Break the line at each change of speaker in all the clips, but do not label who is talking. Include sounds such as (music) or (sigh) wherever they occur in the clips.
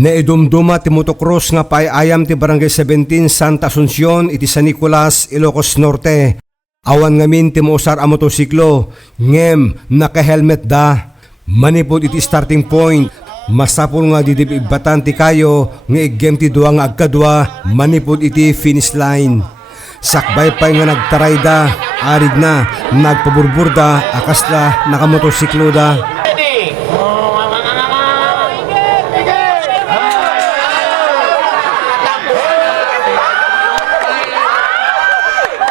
Naidumduma ti motocross nga paayam ti Barangay 17 Santa Asuncion iti San Nicolas, Ilocos Norte. Awan ngamin ti mausar a motosiklo, ngem naka-helmet da. Manipod iti starting point, masapol nga didibibatan ti kayo nga igem ti duwa nga agkadwa, manipod iti finish line. Sakbay pa nga nagtaray da, arig na, nagpaburbur da, akas da, nakamotosiklo da.
Ready?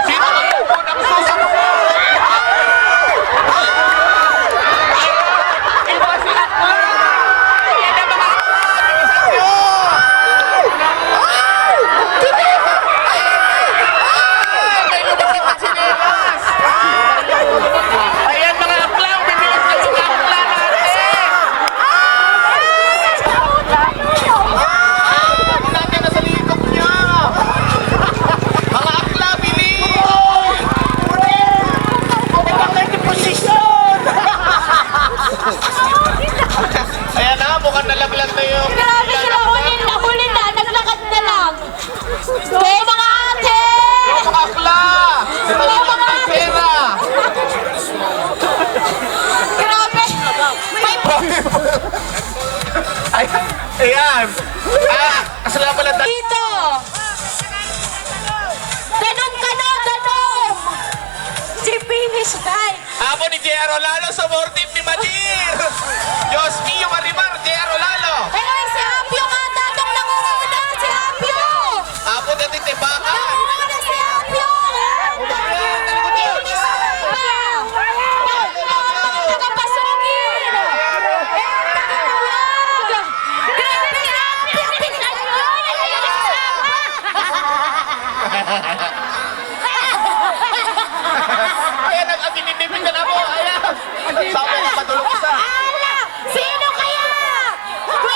Sino ang unang susunod? Iba sila. Yan ang mga May lumapit na sinelas. Ayan mga aklang, bibilis na mga akla natin. Natin na sa likod niya. Mga akla, bilis! Bakit posisyon? Ayan na, mukhang nalaglag na yung...
Grabe sila huli na huli na, naglakad na lang. Hey, mga ate!
Mga akla! Talingan ng pera!
Grabe! May
Ayan! Ayan! Ah! Kasala pala tayo.
dito! Ganon ka na, ganon! Si finish line!
Ako ni J.R. Olalo sa team ni Majir! Diyos mio, Marimar, J.R. Olalo!
Eh, si Apio nga tatong nangunguna! Si Apio!
Apo na titibakan!
Nangunguna si Apio! Finish line pa! Mga tagapasugin! Grabe si Apio! Finish
Ayan, ang aginipin na mo! Ayan! Sabi na matulog isa!
Ala! Sino kaya? Go!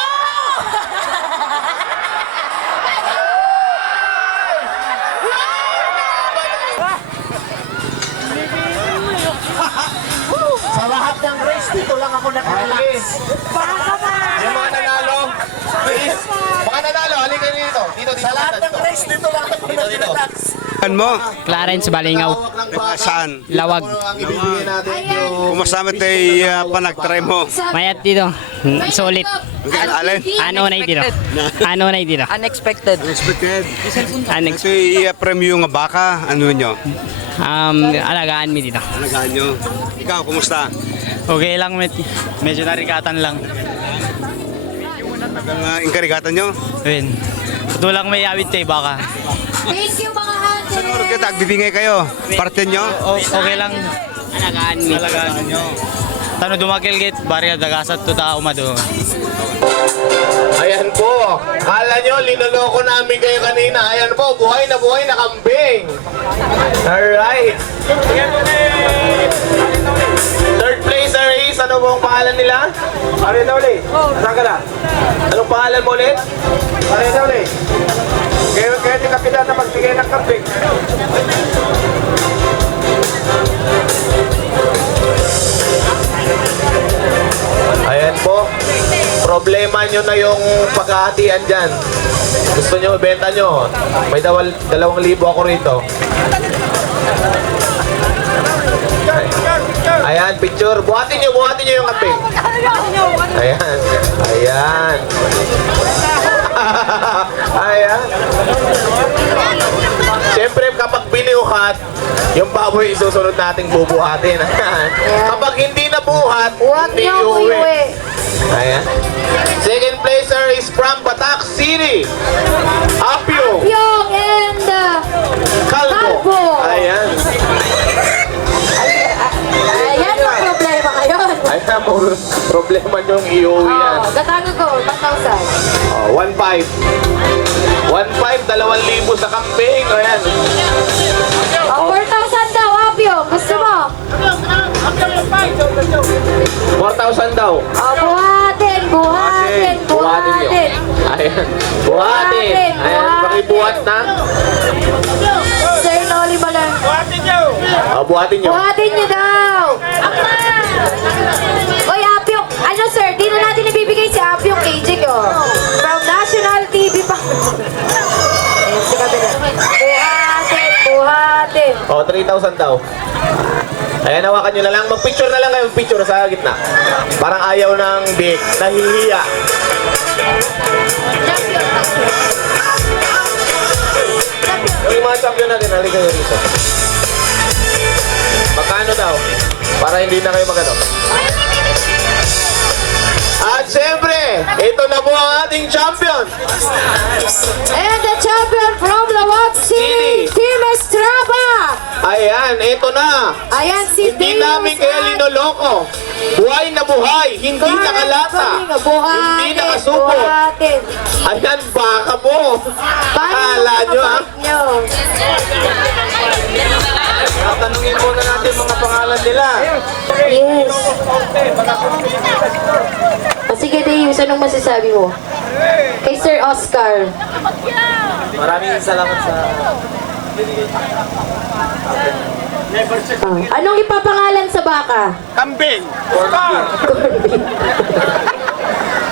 Sa lahat ng race, dito lang ako nakarelax.
Yung mga nanalo, please, mga nanalo, halika dito. Dito, dito.
Sa lahat ng race, dito
Ano mo?
Clarence Balingaw,
Saan?
Lawag.
Ang ibibigay natin yung...
Kumasama tayo uh, panagtry mo.
Mayat dito. Sulit.
Alin?
Ano na dito? Ano na dito?
Unexpected.
Unexpected.
Anex.
Ito yung premium nga baka. Ano nyo?
Um, alagaan mi dito.
Alagaan nyo. Ikaw, kumusta?
Okay lang, met. medyo narikatan lang.
Ang uh, inkarigatan nyo?
Ayun. Tulang may awit kay baka.
Thank you mga ate!
Saan oras kita? Agbibingay kayo? Parte nyo?
O, okay lang. Alagaan mi. Alagaan nyo. Tano dumakil git, bari dagasat to ta umado.
Ayan po. Kala nyo, linoloko namin kayo kanina. Ayan po, buhay na buhay na kambing. Alright. Third place na race. Ano po ang pangalan nila? Arena ulit. Saan ka na? Anong pangalan mo ulit? Arena ulit. Kaya, kaya di kapitan na magbigay ng kambing. Ayan po. Problema nyo na yung pagkahatian dyan. Gusto nyo, benta nyo. May dawal, dalawang libo ako rito. Ayan, picture. Buhatin nyo, buhatin nyo yung kape. Ayan. Ayan. Ayan. Siyempre, kapag binuhat, yung baboy isusunod nating bubuhatin. (laughs) Kapag hindi nabuhat,
Huwag
hindi
niyo
uuwi.
uwi.
Ayan. Second placer is from Batak City. Apio
Yung (laughs) problema
niyong iuwi yan.
Oh, gatago ko, 1,000.
Oh, 1.5. 1.5, 2,000 sa kambing. Ayan.
Oh, 4,000 daw, Apio. Gusto mo?
4,000 daw.
Oh, buhatin, buhatin,
Buhatin niyo.
buhatin.
Ayan. Buhatin.
Buhatin,
Ayan,
buhatin.
pakibuhat na.
Sir Noli Malan.
Oh, buhatin niyo.
Buhatin niyo daw.
10,000 daw. Ayan, hawakan nyo na lang. Mag-picture na lang kayo. Picture sa gitna. Parang ayaw ng big. Nahihiya. Yung mga champion natin, halika nyo dito. Magkano daw? Para hindi na kayo magano. At syempre, ito na po ang ating champion.
And the champion
Ayan, ito na.
Ayan si
Hindi namin kaya linoloko. Buhay na buhay, hindi nakalata. Hindi nakasupot. Ayan, baka mo. Kala nyo ha? Tatanungin muna natin mga pangalan nila.
Yes. O sige, Dave, anong masasabi mo? Kay Sir Oscar.
Maraming salamat sa...
Anong ipapangalan sa baka?
Kambing! (laughs)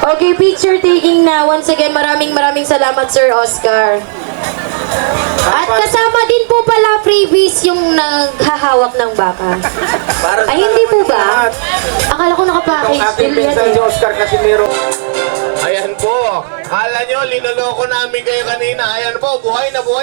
Okay, picture taking na. Once again, maraming maraming salamat, Sir Oscar. At kasama din po pala freebies yung naghahawak ng baka.
Para
Ay, hindi po ba? Akala ko nakapackage
ating
deal yan
pinsan si
eh.
Oscar Casimiro. Ayan po. Kala nyo, linoloko namin kayo kanina. Ayan po, buhay na buhay.